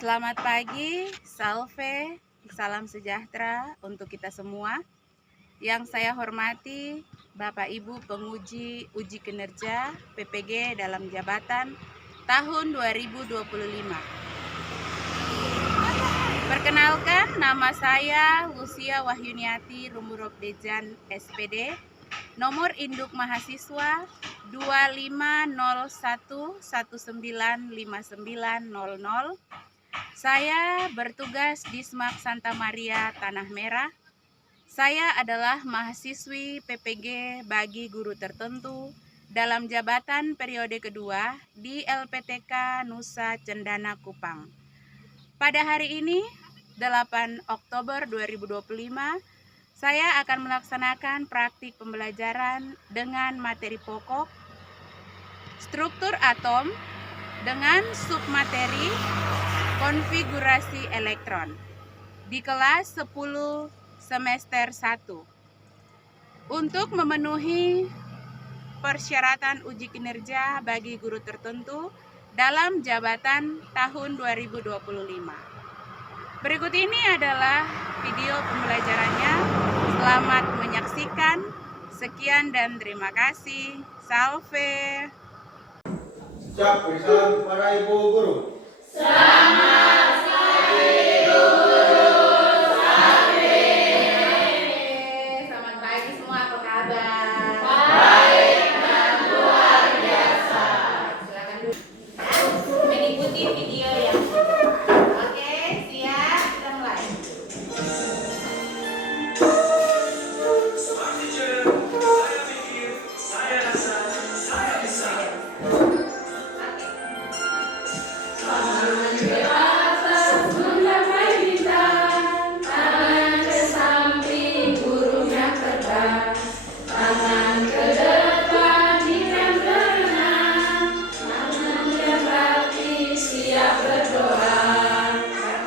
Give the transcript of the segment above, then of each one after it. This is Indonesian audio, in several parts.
Selamat pagi, salve, salam sejahtera untuk kita semua. Yang saya hormati Bapak Ibu penguji uji kinerja PPG dalam jabatan tahun 2025. Perkenalkan, nama saya Lucia Wahyuniati Rumurok Dejan SPD, nomor induk mahasiswa 2501195900. Saya bertugas di SMAK Santa Maria Tanah Merah. Saya adalah mahasiswi PPG bagi guru tertentu dalam jabatan periode kedua di LPTK Nusa Cendana Kupang. Pada hari ini, 8 Oktober 2025, saya akan melaksanakan praktik pembelajaran dengan materi pokok struktur atom dengan submateri konfigurasi elektron di kelas 10 semester 1. Untuk memenuhi persyaratan uji kinerja bagi guru tertentu dalam jabatan tahun 2025. Berikut ini adalah video pembelajarannya. Selamat menyaksikan. Sekian dan terima kasih. Salve. Ucap persalam kepada Ibu Guru. Selamat pagi Ibu Guru. Salve. Selamat pagi semua, apa kabar? Baik dan luar biasa. Silakan dulu mengikuti video yang oke, siap, kita mulai. Smart teacher, saya pikir, saya rasa, saya bisa. Tangan ke atas menggapai bintang, tangan ke samping burungnya terbang, tangan ke depan hitam berenang, tangan yang rapi siap berdoa.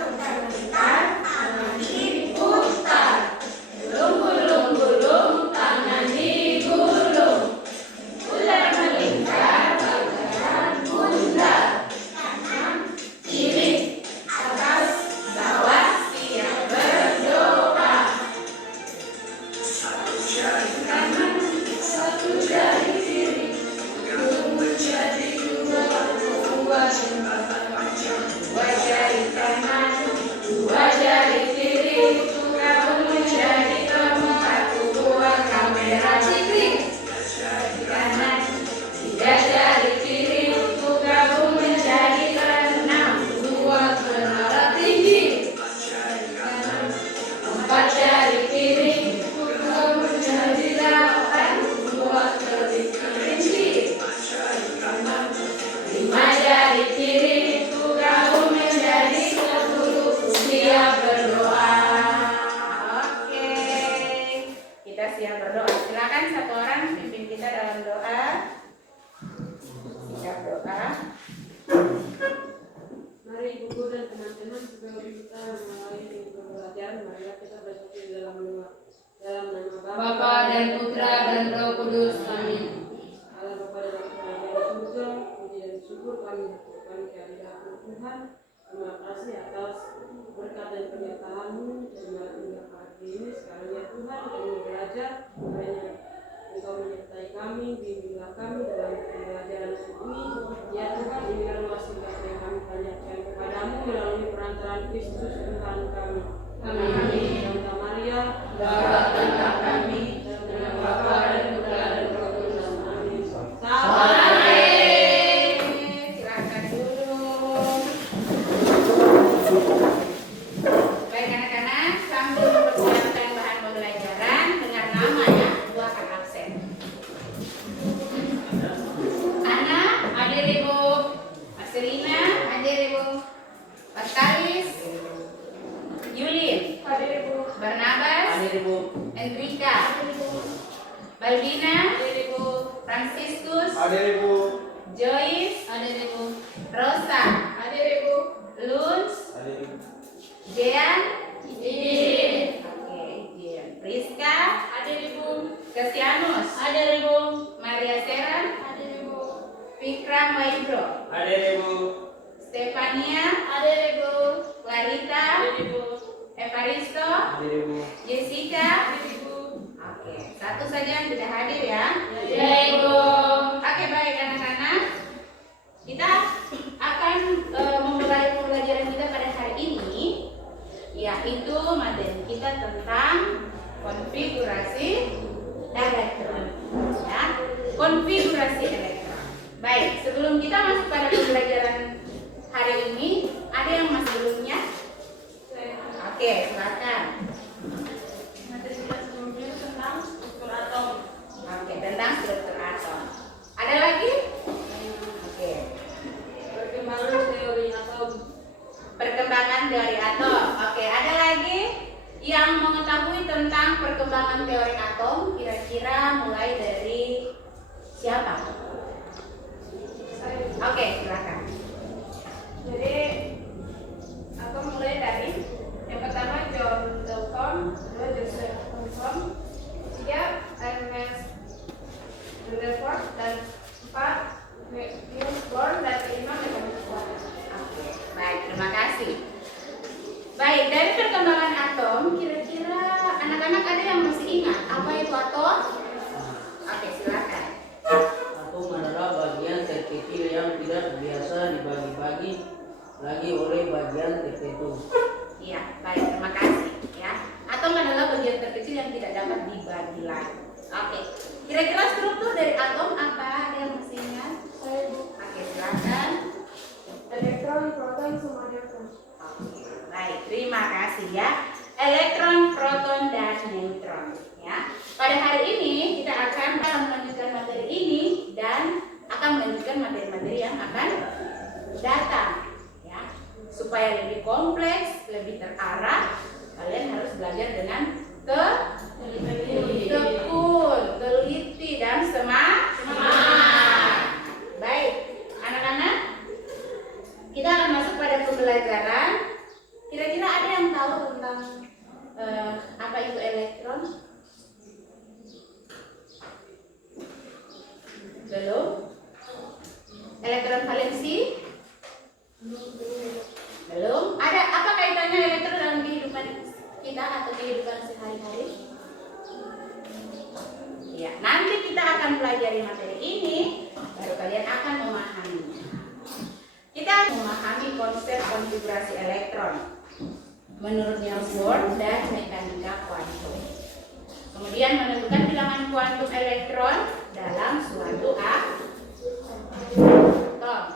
Tangan kiri putar, gulung-gulung, tangan digulung, ular melingkar, bakaran bundar. Kiri, atas, bawah, siap berdoa. Satu jari Kanan, satu jari kiri, gulung menjadi dua, dua jembatan panjang. Dua jari kanan, dua jari kiri, gabung menjadi keempat, dua kamera ciklik. Tiga jari kanan, tiga jari kiri, gabung menjadi keenam, dua menara tinggi. empat jari kanan, Empat jari kiri, gabung menjadi delapan, dua terik kelinci. empat jari kanan, Lima jari kiri, gabung menjadi 10, siap berdoa. Oke, kita siap berdoa. Silakan satu orang pimpin kita dalam doa. Siap doa. Mari Ibu Guru dan teman-teman sebelum kita mulai pembelajaran, marilah kita bersatu di dalam doa. Dalam nama Bapa dan Putra dan Roh Kudus, amin. Allah Bapa dan Putra dan surga, puji dan syukur kami haturkan kehadiran Tuhan. Terima kasih atas berkat dan penyertaan-Mu dan hingga pagi ini. Sekarang ya Tuhan, kami belajar, kiranya Engkau menyertai kami, bimbinglah kami dalam pembelajaran ini. Ya Tuhan, inilah wasiat yang kami tanyakan kepadamu melalui perantaraan Kristus Tuhan kami. Amin. Santa Maria, Bapa tentang kami, dengan Bapa dan Putra dan Roh Kudus, Amin. Salve. Silakan duduk. Baik anak-anak, sambil mempersiapkan bahan pembelajaran, dengar nama ya, dua akan absen. Ana, hadir Ibu. Marcelina, hadir Ibu. Paskalis, Yulin, Hadir Ibu. Barnabas, Hadir Ibu. Enrika, Balbina, Franciscus, Hadir Ibu. Joyce, Rosa, Luz, Hadir Ibu. Jean, Izin. oke, Jean, Priska, Hadir Ibu. Kasianus, Hadir Ibu. Maria Seran, Hadir Ibu. Fikram Waibro, Hadir Ibu. Stefania, Hadir Ibu. Clarita, Hadir Ibu. Evaristo, Hadir Ibu. Jessica. Hadir Ibu. Oke, satu saja yang tidak hadir ya. Ya Ibu. Oke, baik anak-anak. Kita akan memulai pembelajaran kita pada hari ini, yaitu materi kita tentang konfigurasi elektron. Ya, konfigurasi elektron. Baik, sebelum kita masuk pada pembelajaran hari ini, ada yang masih belumnya? Oke, silakan. Materi kita sebelumnya tentang struktur atom. Oke, tentang struktur atom. Ada lagi? Oke. Perkembangan teori atom. Perkembangan teori atom. Oke, ada lagi yang mengetahui tentang perkembangan teori atom? Kira-kira mulai dari siapa? Oke, silakan. Jadi atom mulai dari yang pertama John Dalton, kedua Joseph Thomson, tiga Ernest Rutherford, dan empat Niels Bohr, dan kelima Mechanics Watt. Oke, baik, terima kasih. Baik, dari perkembangan atom, kira-kira anak-anak ada yang masih ingat apa itu atom? Oke, silakan. Atom adalah bagian terkecil yang tidak biasa dibagi-bagi lagi oleh bagian tertentu. Iya, baik, terima kasih. Ya, atom adalah bagian terkecil yang tidak dapat dibagi lagi. Oke, kira-kira struktur dari atom apa? Ada yang masih ingat? Oke, silakan. Elektron, proton, sama neutron. Oke, baik, terima kasih ya. Elektron, proton, dan neutron. Ya, pada hari ini kita akan melanjutkan materi ini dan akan melanjutkan materi-materi yang akan datang. Ya, supaya lebih kompleks, lebih terarah, kalian harus belajar dengan tekun, teliti, dan semangat. Baik, anak-anak, kita akan masuk pada pembelajaran. Kira-kira ada yang tahu tentang apa itu elektron? Belum? Elektron valensi? Belum? Ada apa kaitannya elektron dalam kehidupan kita atau kehidupan sehari-hari? Ya, nanti kita akan pelajari materi ini, baru kalian akan memahaminya. Kita akan memahami konsep konfigurasi elektron menurut Niels Bohr dan mekanika kuantum. Kemudian menentukan bilangan kuantum elektron dalam suatu atom.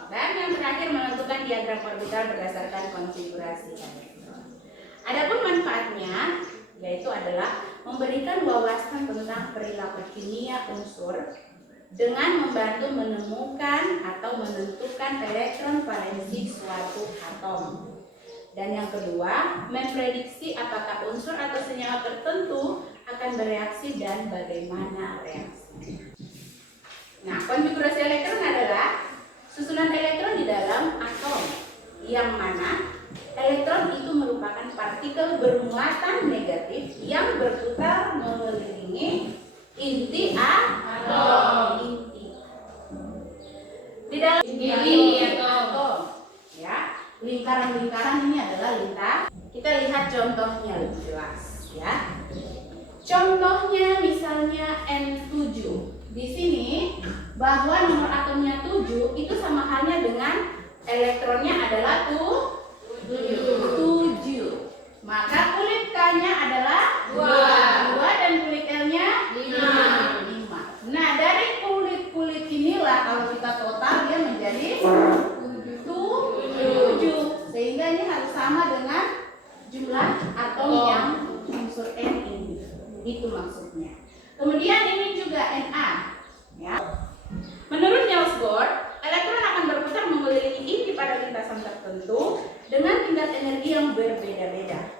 Dan yang terakhir menentukan diagram orbital berdasarkan konfigurasi elektron. Adapun manfaatnya yaitu adalah memberikan wawasan tentang perilaku kimia unsur dengan membantu menemukan atau menentukan elektron valensi suatu atom. Dan yang kedua, memprediksi apakah unsur atau senyawa tertentu akan bereaksi dan bagaimana reaksi. Nah, konfigurasi elektron adalah susunan elektron di dalam atom, yang mana elektron itu merupakan partikel bermuatan negatif yang berputar mengelilingi inti atom. Di dalam inti atom, ya, lingkaran-lingkaran ini adalah lintang. Kita lihat contohnya lebih jelas, ya. Contohnya misalnya N7. Di sini bahwa nomor atomnya 7 itu sama halnya dengan elektronnya adalah 7. Maka kulit K-nya adalah 2 dan kulit L-nya 5. Nah, dari kulit-kulit inilah kalau kita total dia menjadi 7. Sehingga ini harus sama dengan jumlah atom yang unsur N ini. Itu maksudnya. Kemudian ini juga Na, ya. Menurut Niels Bohr, elektron akan berputar mengelilingi inti pada lintasan tertentu dengan tingkat energi yang berbeda-beda,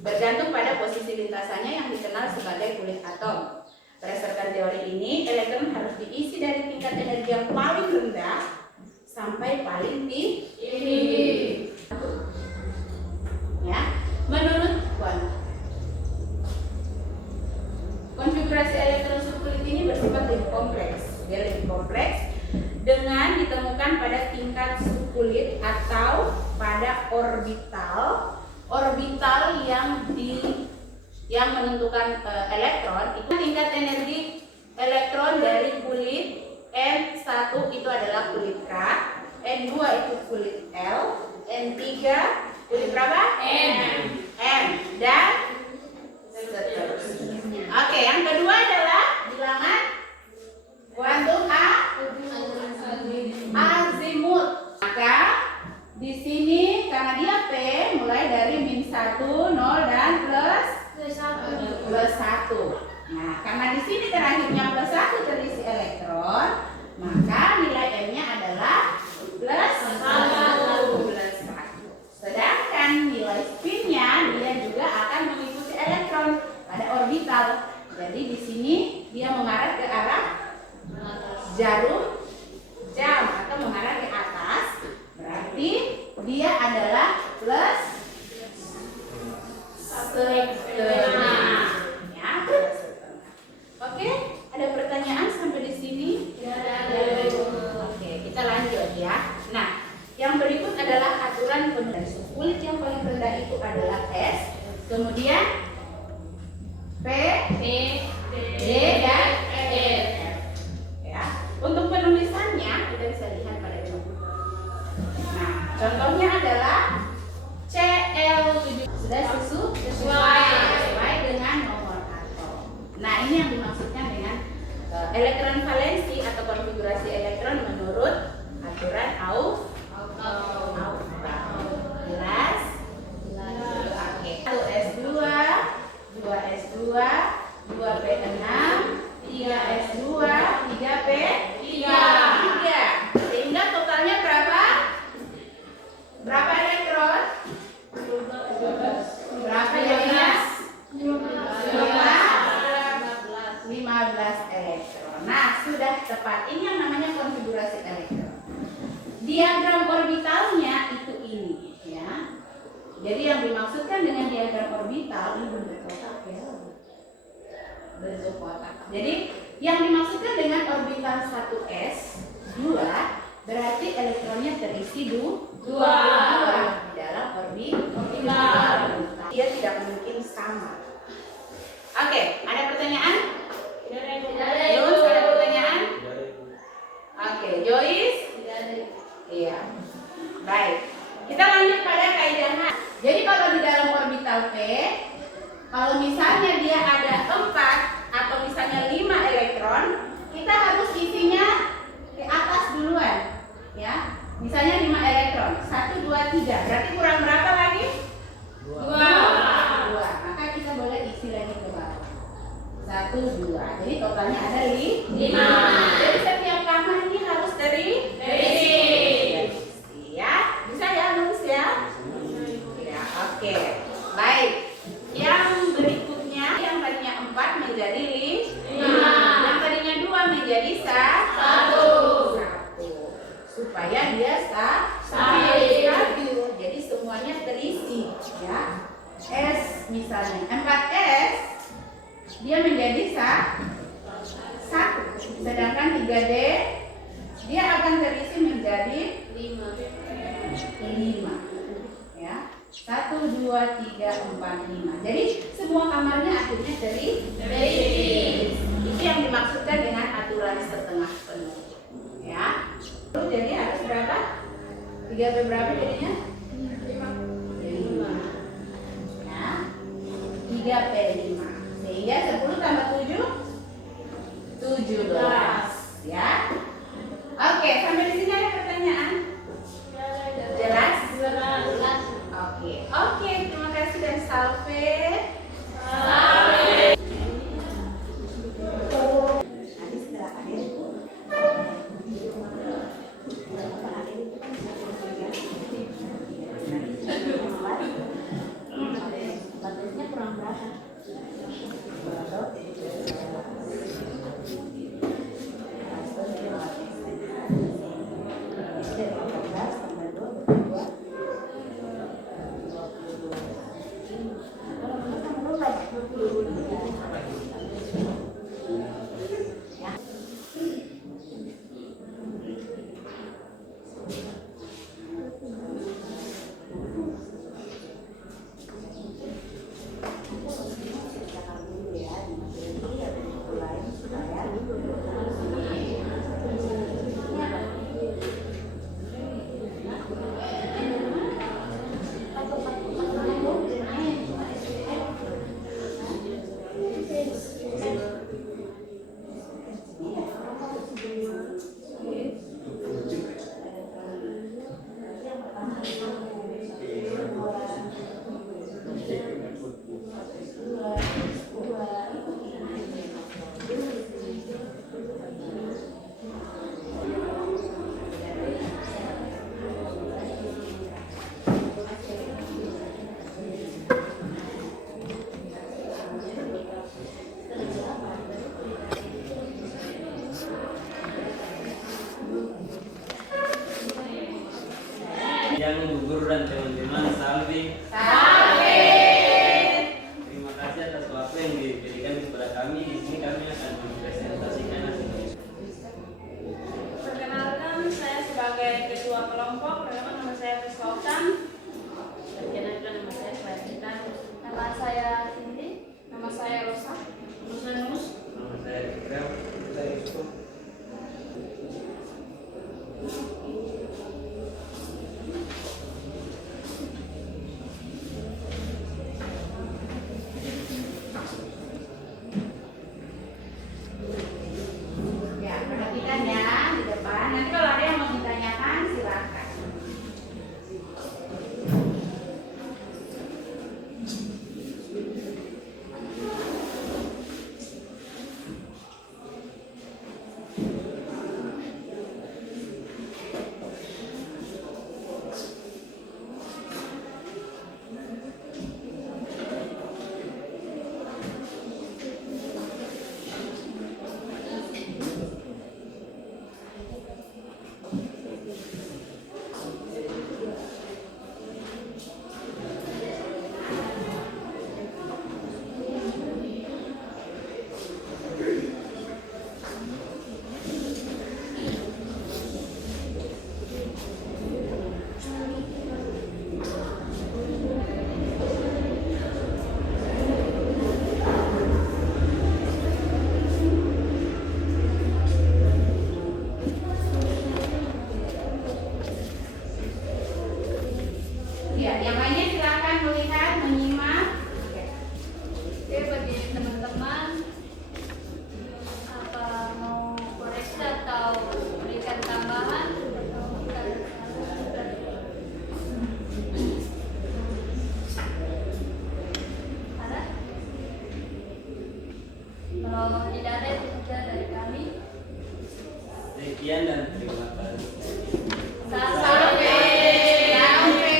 bergantung pada posisi lintasannya yang dikenal sebagai kulit atom. Berdasarkan teori ini, elektron harus diisi dari tingkat energi yang paling rendah sampai paling tinggi. Ya, menurut kuantum. Konfigurasi elektron subkulit ini bersifat lebih kompleks. Dia lebih kompleks dengan ditemukan pada tingkat subkulit atau orbital. Orbital yang menentukan elektron itu tingkat energi elektron dari kulit N1 itu adalah kulit K, N2 itu kulit L, N3 kulit berapa? M dan seterusnya. Oke, yang kedua adalah bilangan kuantum azimut. Maka di sini karena dia P mulai dari -1, 0 dan plus 1. Nah, karena di sini terakhirnya plus 1 terisi elektron, maka nilai M-nya adalah plus 1. Sedangkan nilai spin-nya dia juga akan mengikuti elektron pada orbital. Jadi di sini dia mengarah ke arah jarum jam atau mengarah ke atas, berarti dia adalah plus setengah. Ya, plus setengah. Oke, ada pertanyaan sampai di sini? Oke, kita lanjut ya. Nah, yang berikut adalah aturan penulisan. Kulit yang paling rendah itu adalah S, kemudian P, D dan E. Ya, untuk penulisannya kita bisa lihat pada contoh. Nah, contohnya adalah Cl7 sudah sesuai dengan nomor atom. Nah, ini yang dimaksudkan dengan elektron valensi atau konfigurasi elektron menurut aturan Auer. Jelas? Oke. 1s2, 2s2, 2p6, 3s2, 3p3. Sehingga totalnya berapa? Berapa elektron? Berapa jadinya? 15 elektron. Nah, sudah tepat. Ini yang namanya konfigurasi elektron. Diagram orbitalnya itu ini, ya. Jadi yang dimaksudkan dengan diagram orbital ini bentuk kotak ya. Bentuk kotak. Jadi yang dimaksudkan dengan orbital 1s 2 berarti elektronnya terisi 2 di dalam orbital. Dia tidak mungkin sama. Oke, ada pertanyaan? Yus, ada pertanyaan? Oke, Joyce? Iya. Baik. Kita lanjut pada kaidah. Jadi kalau di dalam orbital P, kalau misalnya dia ada 4 atau misalnya 5 elektron, kita harus isinya ke atas duluan, ya. Misalnya 5 elektron, 1, 2, 3. Berarti kurang berapa lagi? 2. Maka kita boleh isi lagi ke bawah. 1, 2. Jadi totalnya ada 5. Jadi setiap kamar ini harus terisi. Ya, bisa ya, lulus ya? Ya, oke. Baik. Yang berikutnya, yang tadinya 4 menjadi 5. Yang tadinya 2 menjadi 1. Supaya dia stabil. Jadi semuanya terisi, ya. S misalnya 4S dia menjadi 1. Sedangkan 3D dia akan terisi menjadi 5. Ya. 1, 2, 3, 4, 5. Jadi semua kamarnya akhirnya terisi. Itu yang dimaksudkan dengan aturan setengah penuh. Ya. Jadi harus berapa? 3P berapa jadinya? 5. Ya. 3P5. Sehingga 10 tambah 7 17. Ya. Oke, sampai di sini ada pertanyaan? Jelas? Oke, terima kasih dan salve. Nanti setelah akhir batasnya kurang berapa? Yang Bu Guru dan teman-teman, salve. Salve. Terima kasih atas waktu yang diberikan kepada kami. Di sini kami akan mempresentasikan hasil. Perkenalkan, saya sebagai ketua kelompok. Perkenalkan, nama saya Sultan. Perkenalkan, nama saya Clarita. Nama saya Cindy. Nama saya Rosa. Nama saya Nus. Nama saya Ikram. Saya Yusuf. Ya, perhatikan ya di depan. Nanti kalau ada yang mau ditanyakan silakan. Ya, yang lainnya silakan melihat, menyimak. Oke, bagi teman-teman, apa mau koreksi atau berikan tambahan? Ada? Kalau tidak ada, itu saja dari kami. Sekian dan terima kasih. Salve. Oke.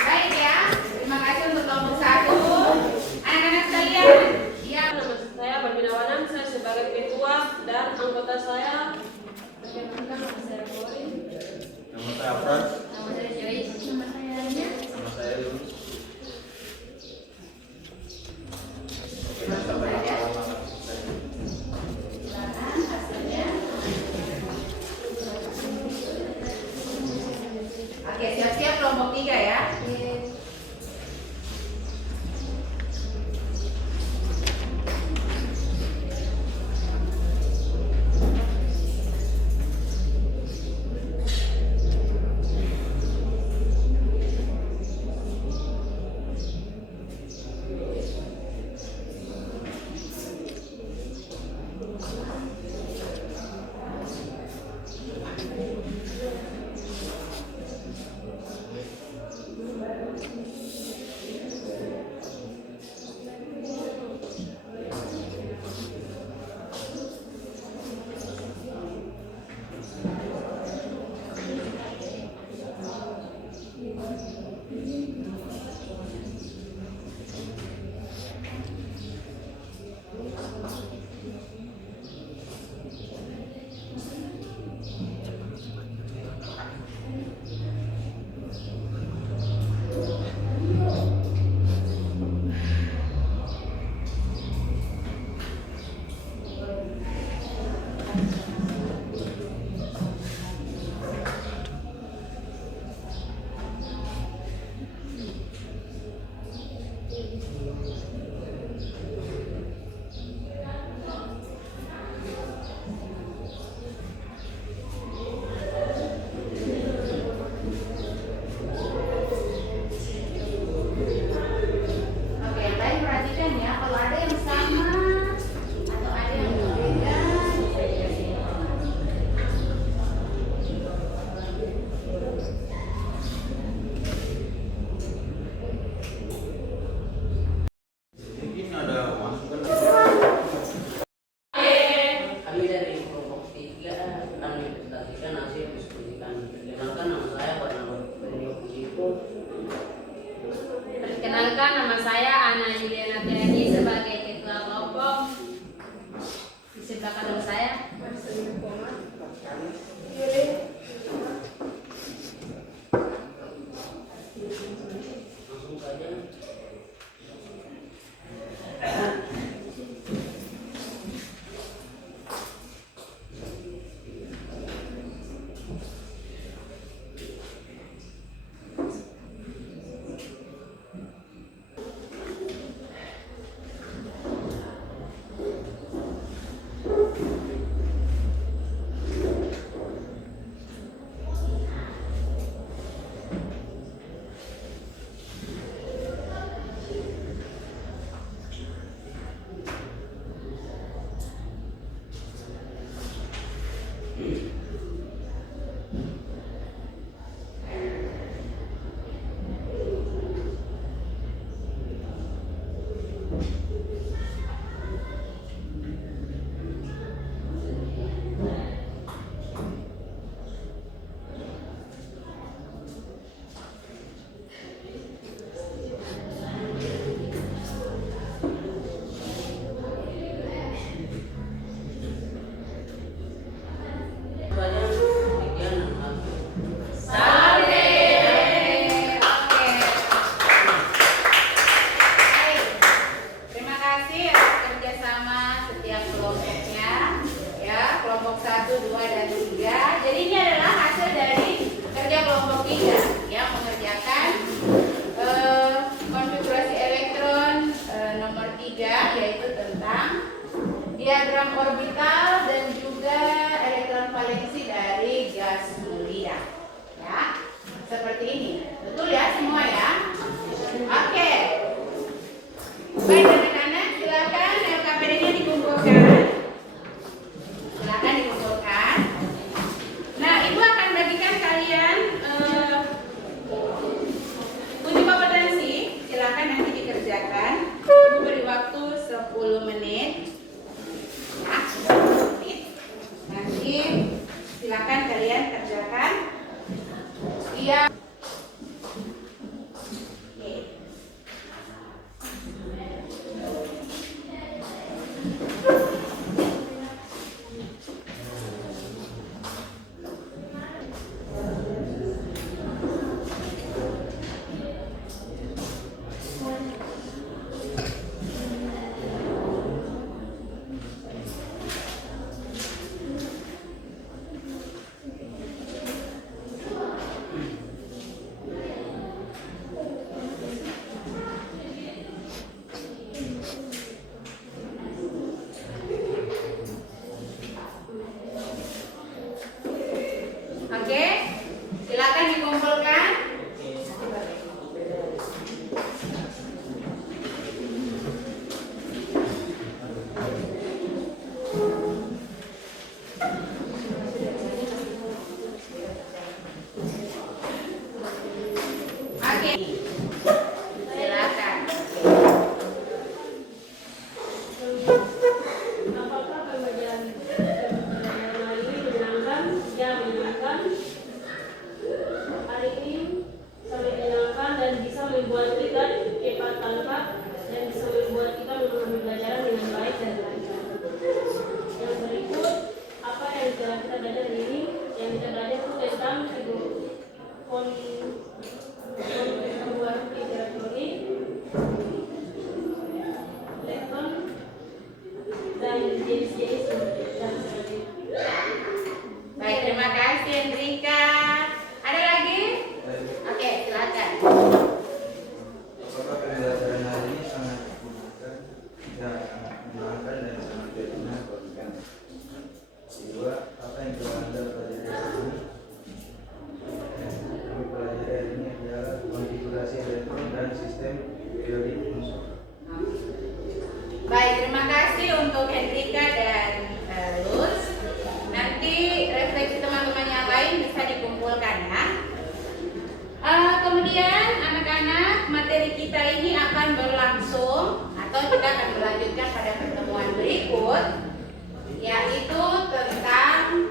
Baik ya, terima kasih untuk kelompok 1. Anak-anak sekalian, ya. Nama saya Barbina Wanam, saya sebagai ketua dan anggota saya. Perkenalkan, nama saya Borin. Nama saya Afran. Nama saya Joyce. Nama saya Anya. Nama saya Yunus. Langsung saja. Silakan hasilnya. Oke, siap-siap kelompok 3 ya. 2, dan 3. Jadi ini adalah hasil dari kerja kelompok 3 yang mengerjakan konfigurasi elektron nomor 3, yaitu tentang diagram orbital dan juga elektron valensi dari gas mulia. Ya, seperti ini. Betul ya semua ya? Oke. Baik anak-anak, silakan LKPD-nya dikumpulkan. Silakan dikumpulkan. Nah, Ibu akan bagikan kalian uji kompetensi. Silakan nanti dikerjakan. Ibu beri waktu 10 menit. Ya, 10 menit. Nanti silakan kalian kerjakan. Iya. Oke, silakan dikumpulkan. Oke, silakan. Apakah pembelajaran ini menyenangkan? Ya, menyenangkan. Hari ini sangat menyenangkan dan bisa membuat kita cepat tangkap dan bisa membuat kita memahami pelajaran dengan baik dan lancar. Yang berikut, apa yang telah kita belajar hari ini? Yang kita belajar itu tentang konfigurasi elektronik, elektron, dan jenis-jenis dan sebagainya. Baik, terima kasih Hendrika. Ada lagi? Oke, silakan. Apakah pembelajaran hari ini sangat menyenangkan? Ya, sangat menyenangkan dan sangat berguna bagi kami. Kedua, apa yang telah Anda pelajari hari ini? Kami pelajari hari ini adalah konfigurasi elektron dan sistem periodik unsur. Baik, terima kasih untuk Hendrika dan Luz. Nanti refleksi teman-teman yang lain bisa dikumpulkan ya. Kemudian anak-anak, materi kita ini akan berlangsung atau kita akan melanjutkan pada pertemuan berikut, yaitu tentang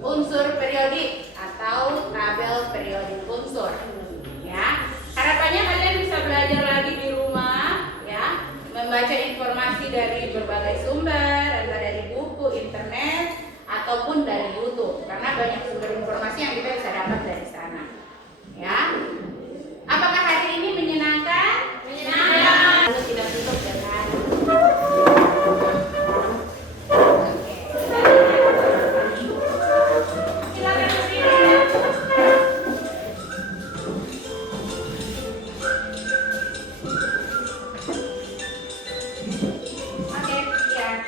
unsur periodik atau tabel periodik unsur. Ya, harapannya kalian bisa belajar lagi di rumah, ya, membaca informasi dari berbagai sumber, entah dari buku, internet, ataupun dari YouTube, karena banyak sumber informasi yang kita bisa dapat dari sana. Ya, apakah hari ini menyenangkan? Menyenangkan. Lalu tidak tutup dengan Oke. Silakan berdiri. Oke, ya.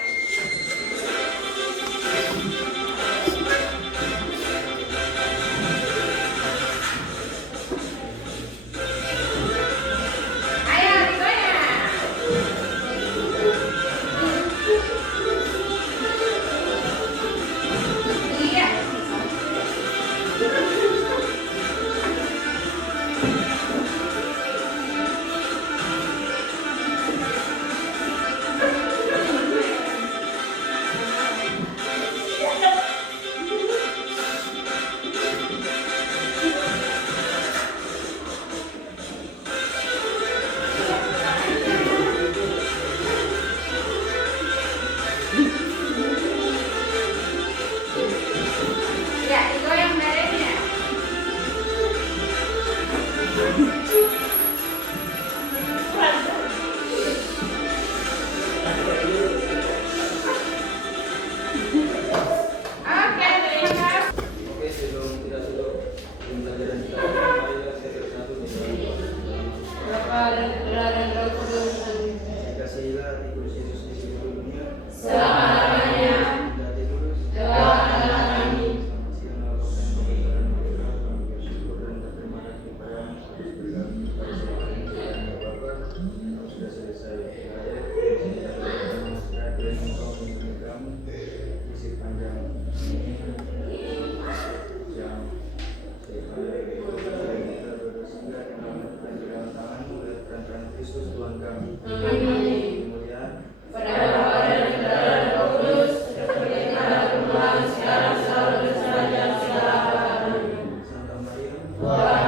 Tuhan kami. Amin. Kemudian Pada Bapa dan Putra dan Roh Kudus, seperti pada permulaan, sekarang, selalu, dan sepanjang segala abad. Amin. Santa Maria, Doakan